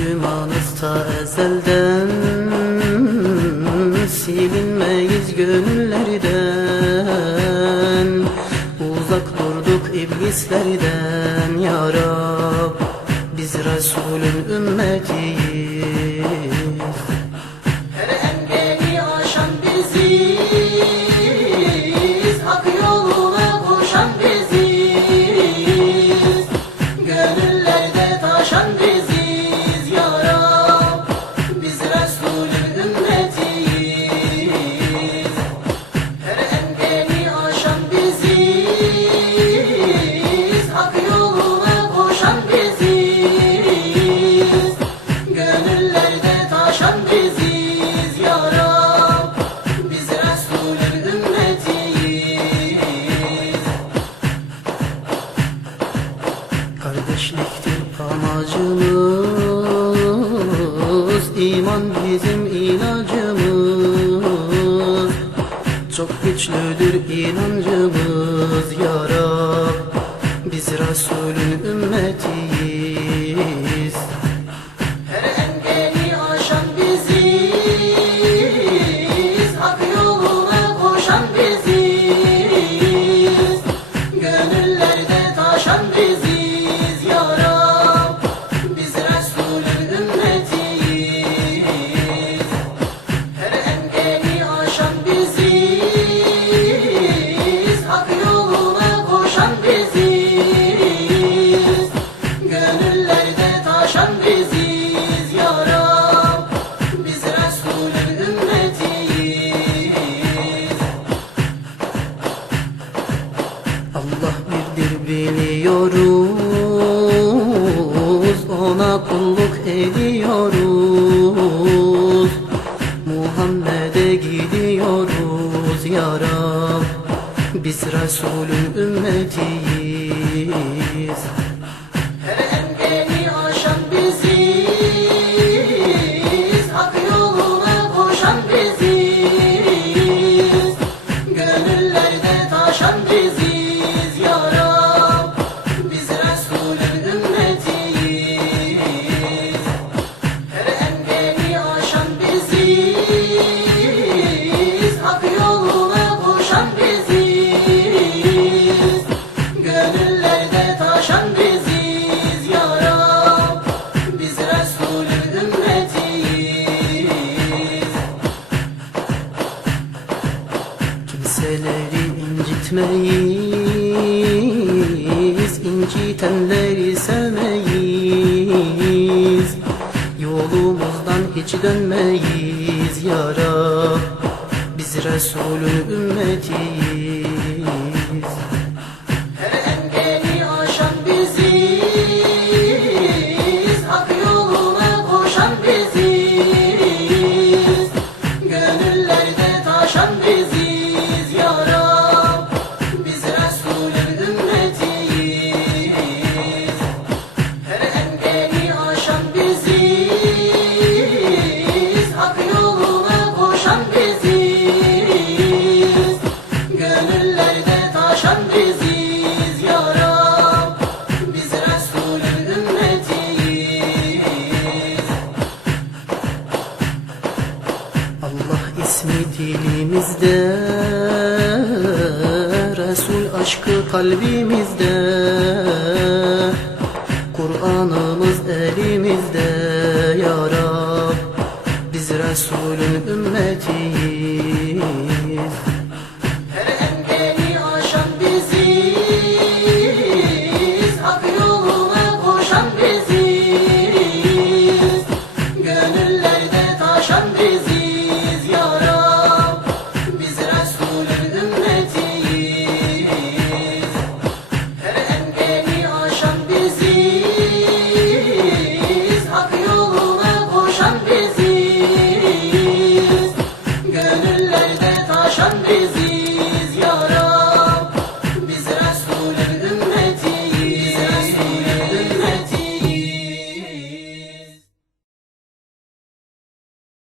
Müslümanız ta ezelden Silinmeyiz gönüllerden. Uzak durduk iblislerden Ya Rab Biz Resulün ümmetiyiz. kardeşliktir amacımız. İman bizim ilacımız. Çok güçlüdür inancımız. Ya Rab Biz Resulün Allah birdir biliyoruz Ona kulluk ediyoruz. Muhammed'e gidiyoruz ya Rab. Biz Resul'ün ümmetiyiz. etmeyiz İncitenleri sevmeyiz. Yolumuzdan hiç dönmeyiz ya Rab. Biz Resulün ümmetiyiz. aşkı kalbimizde Kur'an'ımız elimizde. Ya Rab Biz Resul'ün ümmetiyiz.